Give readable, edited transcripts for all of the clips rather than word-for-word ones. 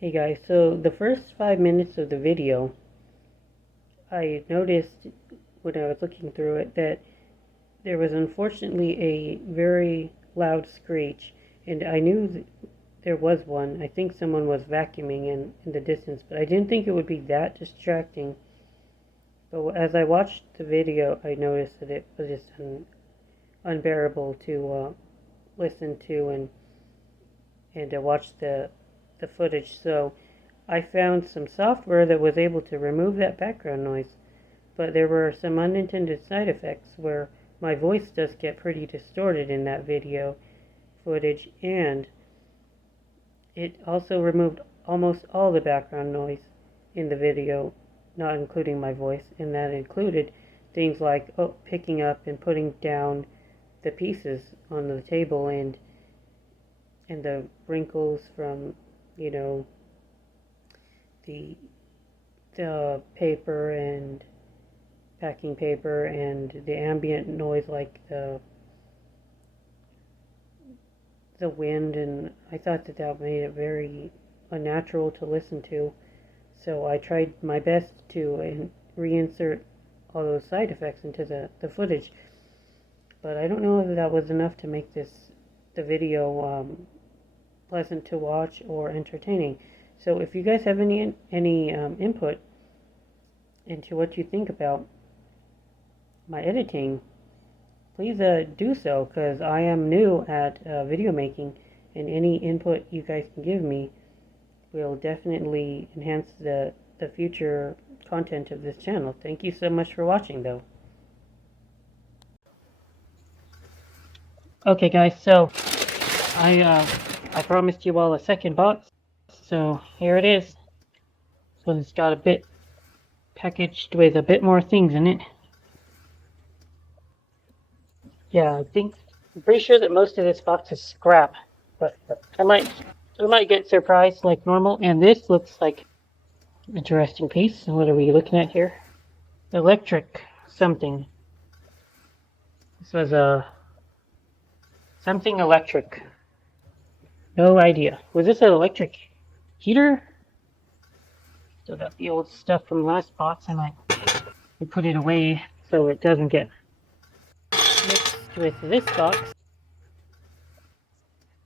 Hey guys, so the first 5 minutes of the video, I noticed when I was looking through it that there was unfortunately a very loud screech, and I knew there was one. I think someone was vacuuming in the distance, but I didn't think it would be that distracting. But as I watched the video, I noticed that it was just unbearable to listen to and watch the footage. So I found some software that was able to remove that background noise, but there were some unintended side effects where my voice does get pretty distorted in that video footage, and it also removed almost all the background noise in the video, not including my voice, and that included things like picking up and putting down the pieces on the table and the wrinkles from, you know, the paper and packing paper and the ambient noise like the wind, and I thought that made it very unnatural to listen to. So I tried my best to reinsert all those side effects into the footage, but I don't know if that was enough to make the video pleasant to watch or entertaining. So if you guys have any input into what you think about my editing, please do so, because I am new at video making, and any input you guys can give me will definitely enhance the future content of this channel. Thank you so much for watching, though. Okay guys, so I promised you all a second box, so here it is. So it's got a bit packaged with a bit more things in it. Yeah, I'm pretty sure that most of this box is scrap, but I might get surprised like normal. And this looks like an interesting piece. What are we looking at here? Electric something. This was a something electric. No idea. Was this an electric heater? Still got the old stuff from last box, and I put it away so it doesn't get mixed with this box.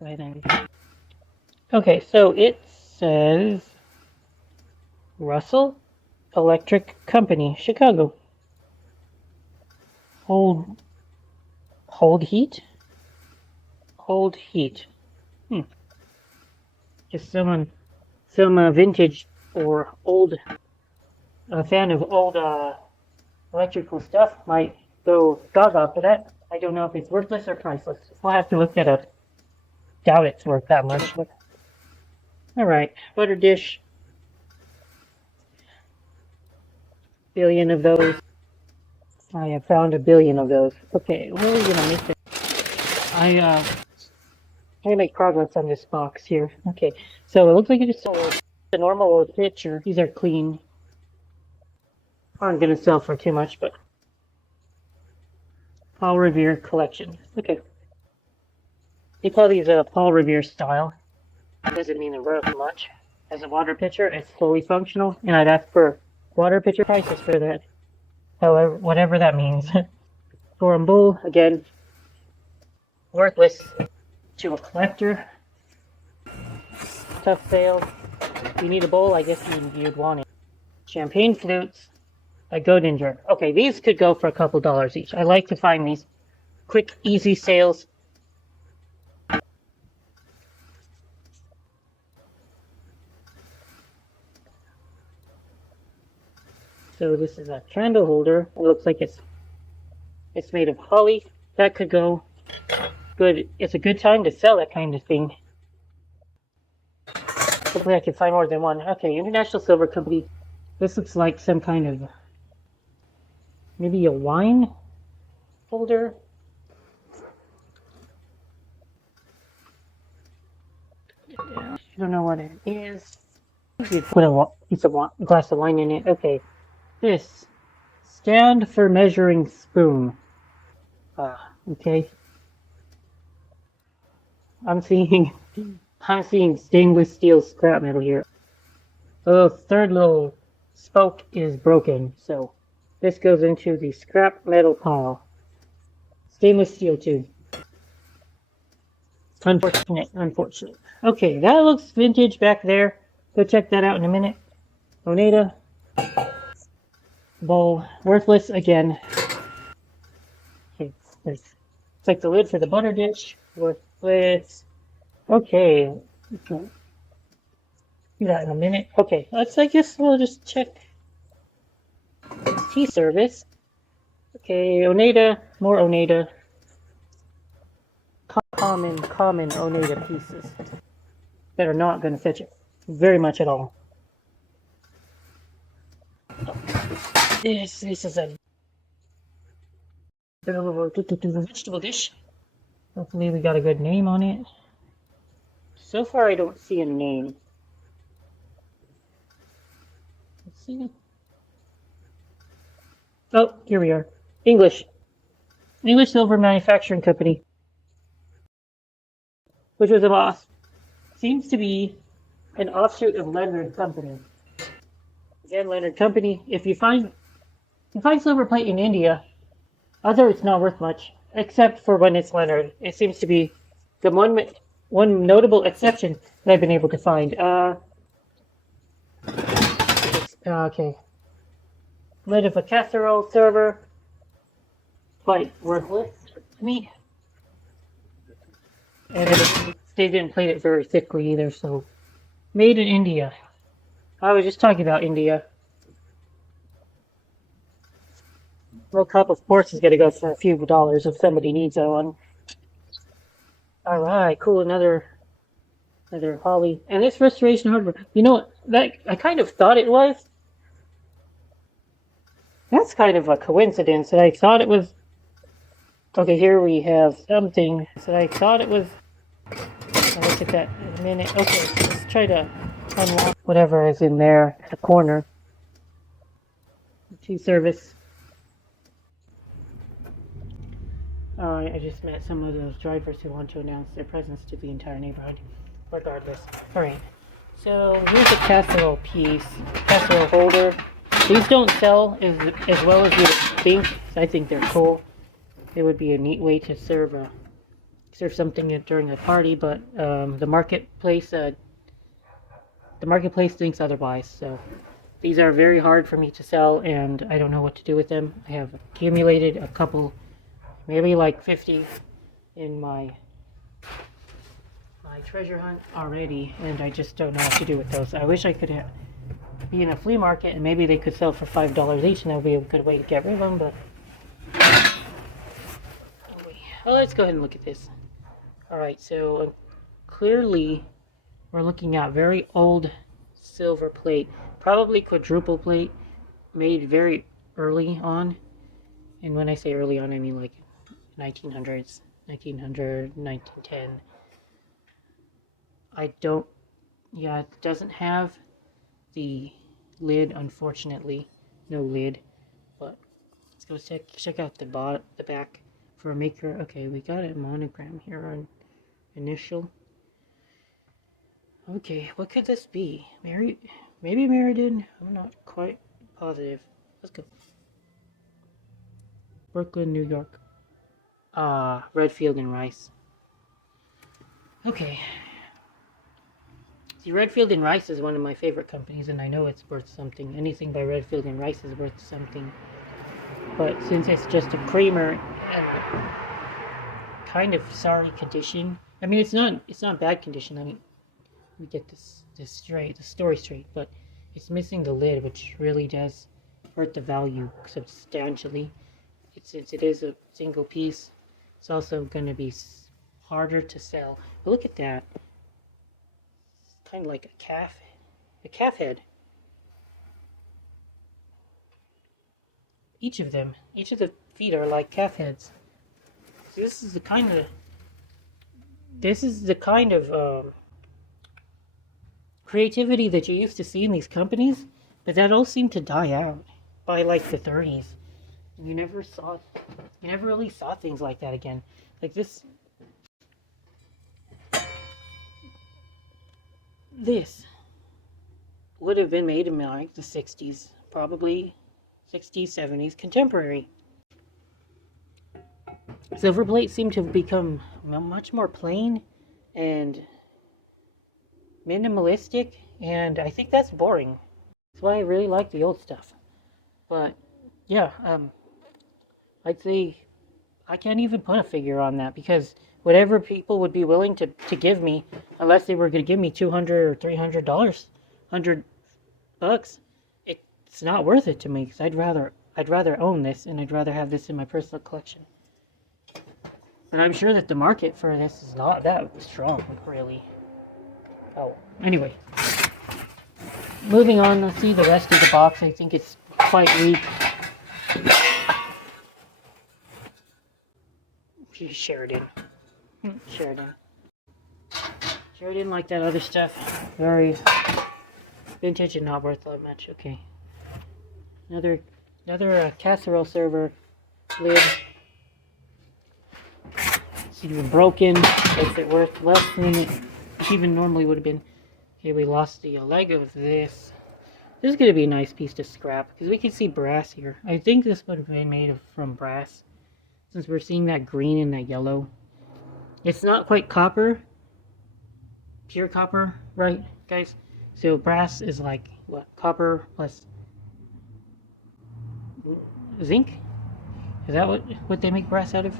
Right then. Okay, so it says Russell Electric Company, Chicago. Hold heat? Hold heat. Just some vintage or old, a fan of old electrical stuff might go gaga for that. I don't know if it's worthless or priceless. We'll have to look that up. Doubt it's worth that much, but alright. Butter dish. Billion of those. I have found a billion of those. Okay, where are we gonna make it? I make progress on this box here. Okay, so it looks like it's sold. The normal picture. These are clean. Aren't gonna sell for too much, but Paul Revere collection. Okay. They call these Paul Revere style. That doesn't mean they're worth much. As a water pitcher, it's fully functional, and I'd ask for water pitcher prices for that. However, whatever that means. Forum bowl, again, worthless to a collector. Tough sale. If you need a bowl, I guess you'd want it. Champagne flutes, a Godinger. Okay, these could go for a couple dollars each. I like to find these quick, easy sales. So this is a candle holder. It looks like it's made of holly. That could go good. It's a good time to sell that kind of thing. Hopefully I can find more than one. Okay, International Silver Company. This looks like some kind of, maybe a wine holder. I don't know what it is. You put a piece of glass of wine in it. Okay, this stand for measuring spoon. Okay. I'm seeing stainless steel scrap metal here. The third little spoke is broken, so this goes into the scrap metal pile. Stainless steel too. Unfortunate, unfortunate. Okay, that looks vintage back there. Go check that out in a minute. Oneida bowl, worthless again. Okay, it's like the lid for the butter dish. Worthless. Okay, do that in a minute. Okay, I guess we'll just check tea service. Okay, Oneida, more Oneida. Common Oneida pieces that are not going to fetch it very much at all. This is a vegetable dish. Hopefully we got a good name on it. So far I don't see a name. Let's see. Oh, here we are. English Silver Manufacturing Company, which was a loss. Seems to be an offshoot of Leonard Company. Again, Leonard Company. If you find Silverplate in India, although it's not worth much, except for when it's Leonard. It seems to be the one notable exception that I've been able to find. Okay. Lid of a casserole server. Quite worthless to me. And they didn't plate it very thickly either, so. Made in India. I was just talking about India. World Cup, of course, is going to go for a few dollars if somebody needs one. Alright, cool. Another Holly. And this restoration hardware. You know what? That I kind of thought it was. That's kind of a coincidence that I thought it was. Okay, here we have something that I thought it was. I'll look at that in a minute. Okay, let's try to unlock whatever is in there at the corner. Tea service. I just met some of those drivers who want to announce their presence to the entire neighborhood. Regardless. Alright. So here's a casserole piece. Casserole holder. These don't sell as well as you would think. So I think they're cool. It would be a neat way to serve something during a party, but the marketplace thinks otherwise. So these are very hard for me to sell, and I don't know what to do with them. I have accumulated a couple, maybe like 50 in my treasure hunt already, and I just don't know what to do with those. I wish I could be in a flea market and maybe they could sell for $5 each, and that would be a good way to get rid of them, but well, let's go ahead and look at this. Alright, so clearly we're looking at very old silver plate, probably quadruple plate, made very early on. And when I say early on, I mean like 1900s, 1900, 1910. It doesn't have the lid, unfortunately. No lid. But let's go check out the back for a maker. Okay, we got a monogram here on initial. Okay, what could this be? Maybe Meriden? I'm not quite positive. Let's go. Brooklyn, New York. Redfield and Rice. Okay. See, Redfield and Rice is one of my favorite companies, and I know it's worth something. Anything by Redfield and Rice is worth something. But since it's just a creamer and kind of sorry condition, I mean, it's not bad condition. I mean, we get the story straight, but it's missing the lid, which really does hurt the value substantially. Since it is a single piece, it's also going to be harder to sell. But look at that. It's kind of like a calf head. Each of the feet are like calf heads. So this is the kind of creativity that you used to see in these companies, but that all seemed to die out by like the 30s. You never really saw things like that again. Like this would have been made in like the 60s, probably 60s, 70s, contemporary. Silverplate seemed to have become much more plain and minimalistic, and I think that's boring. That's why I really like the old stuff. But yeah, I'd say I can't even put a figure on that, because whatever people would be willing to give me, unless they were going to give me $200 or $300, $100, it's not worth it to me. Because I'd rather own this, and I'd rather have this in my personal collection. But I'm sure that the market for this is not that strong, really. Oh, anyway, moving on. Let's see the rest of the box. I think it's quite weak. Sheridan. Sheridan, like that other stuff, very vintage and not worth that much. Okay, another casserole server lid. It's even broken. Makes it worth less than it even normally would have been. Okay, we lost the leg of this. This is going to be a nice piece to scrap, because we can see brass here. I think this would have been made from brass, since we're seeing that green and that yellow. It's not quite copper, pure copper, right, guys? So brass is like, what, copper plus zinc? Is that what they make brass out of?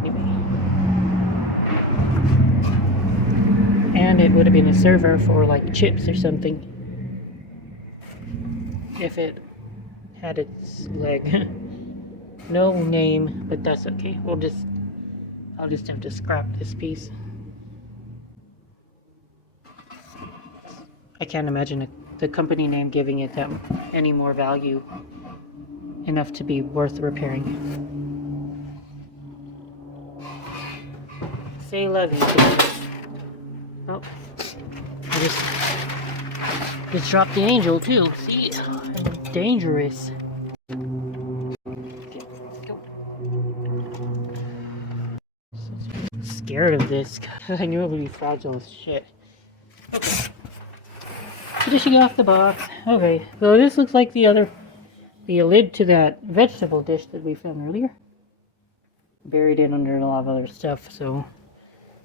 Anyway. And it would have been a server for like chips or something, if it had its leg. No name, but that's okay. I'll just have to scrap this piece. I can't imagine the company name giving it that any more value enough to be worth repairing. Say la vie. Oh, I just dropped the angel too. See, I'm dangerous. Scared of this because I knew it would be fragile as shit. Okay. Finishing off the box. Okay, so this looks like the lid to that vegetable dish that we found earlier. Buried in under a lot of other stuff, so.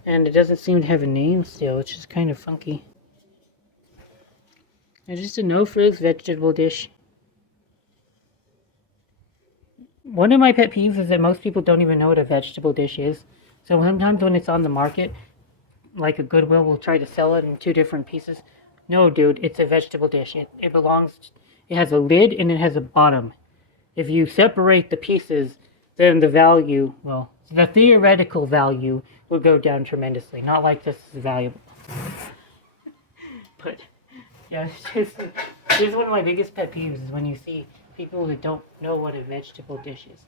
And it doesn't seem to have a name still, which is kind of funky. And just a no frills vegetable dish. One of my pet peeves is that most people don't even know what a vegetable dish is. So sometimes when it's on the market, like a Goodwill will try to sell it in two different pieces. No, dude, it's a vegetable dish. It has a lid and it has a bottom. If you separate the pieces, then the value, well, the theoretical value will go down tremendously. Not like this is valuable. But, yeah, this is one of my biggest pet peeves, is when you see people who don't know what a vegetable dish is.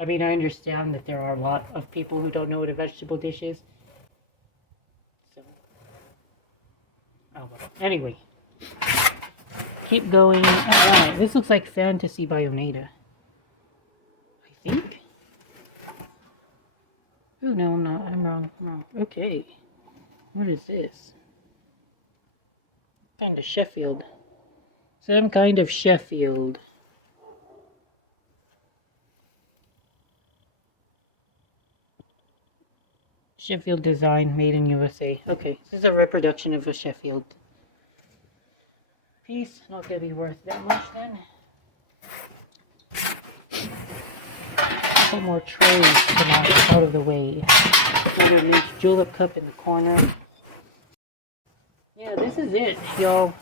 I mean, I understand that there are a lot of people who don't know what a vegetable dish is. So, oh well. Anyway, keep going. Alright, this looks like Fantasy by Oneida. I think? Oh, no, I'm not. I'm wrong. Okay. What is this? Kind of Sheffield. Some kind of Sheffield. Sheffield design, made in USA. Okay, this is a reproduction of a Sheffield piece. Not gonna be worth that much then. A couple more trays to knock out of the way. Another nice julep cup in the corner. Yeah, this is it, y'all.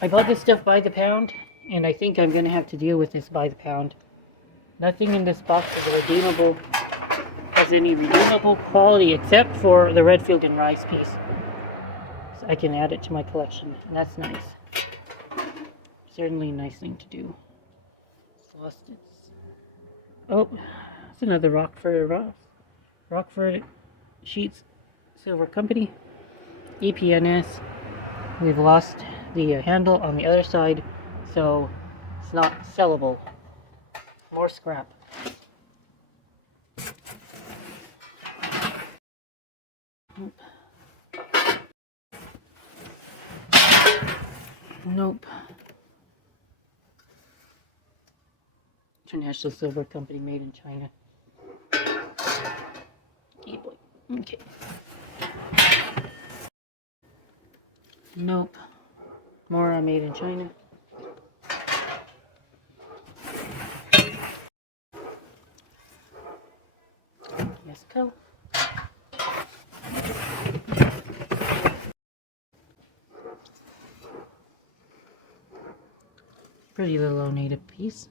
I bought this stuff by the pound, and I think I'm gonna have to deal with this by the pound. Nothing in this box has any redeemable quality except for the Redfield and Rice piece. So I can add it to my collection, and that's nice. Certainly a nice thing to do. Lost it. Oh, it's another Rockford Sheets Silver Company. EPNS. We've lost the handle on the other side, so it's not sellable. More scrap. Nope. International Silver Company made in China. Yeah, boy. Okay. Nope. More are made in China. Yes, go. Pretty little Oneida piece.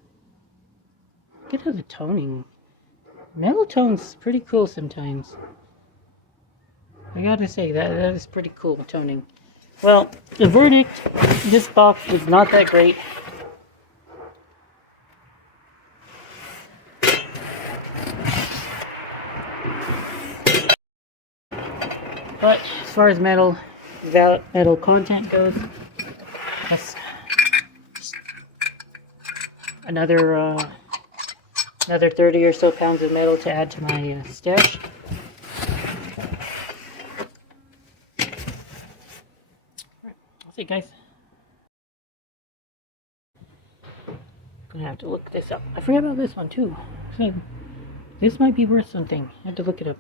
Look at the toning. Metal tone's pretty cool sometimes. I gotta say, that is pretty cool toning. Well, the verdict, this box is not that great. But as far as metal content goes, that's another 30 or so pounds of metal to add to my stash. That's it, guys. Gonna have to look this up. I forgot about this one too. So this might be worth something. I have to look it up.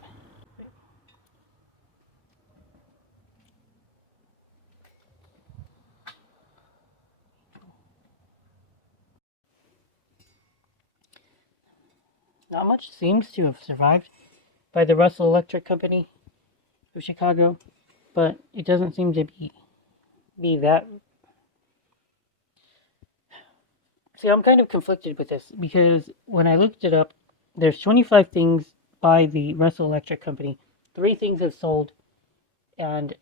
Not much seems to have survived by the Russell Electric Company of Chicago, but it doesn't seem to be that. See, I'm kind of conflicted with this because when I looked it up, there's 25 things by the Russell Electric Company. 3 things have sold, and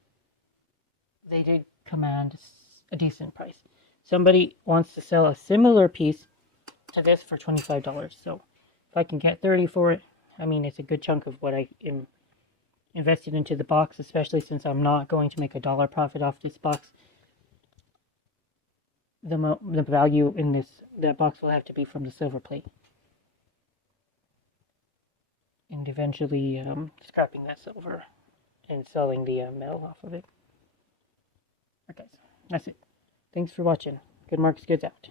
they did command a decent price. Somebody wants to sell a similar piece to this for $25. So if I can get 30 for it, I mean, it's a good chunk of what I am invested into the box, especially since I'm not going to make $1 profit off this box. The value in that box will have to be from the Silverplate, and eventually scrapping that silver and selling the metal off of it. Okay, that's it. Thanks for watching. Good Marks, Goods out.